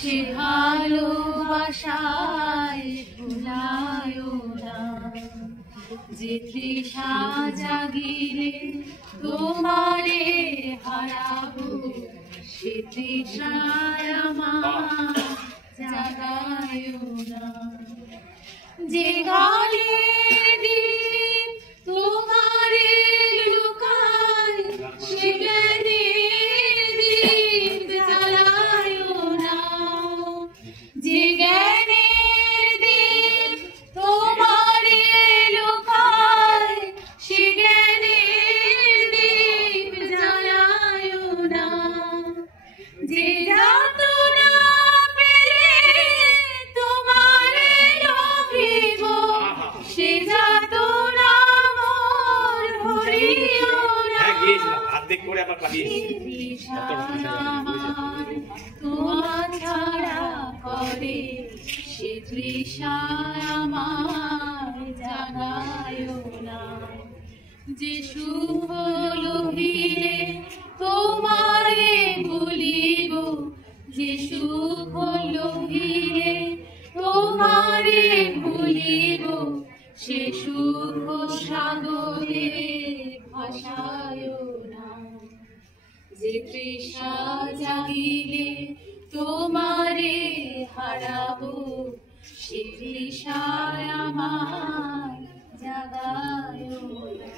সে ভালোবাসায় ভুলায় না, যে তৃষা জাগিলে তোমারে হারাবো, সে তৃষায় আমার জাগায় না। যে গানে দিন তোমারে লুকায়, সে গানে দিন জ্বালায় না। যে জ্ঞানে দিন তোমারে লুকায়, সে জ্ঞানে দিন জ্বালায় না। যে যাতনা পেলে তোমারে লোভিব, সে যাতনা মোর ভরিও না। তোমার ছাড়া করে সে তৃষা আমার জাগায় না। যে সুখ লোভিলে তোমারে ভুলিব, যে সুখ লোভিলে তোমারে ভুলিব, সে সুখ সাগরে ভাসায় না। যে তৃষা জাগিলে তোমারে হারাবো, সে তৃষায় আমার জাগায় না।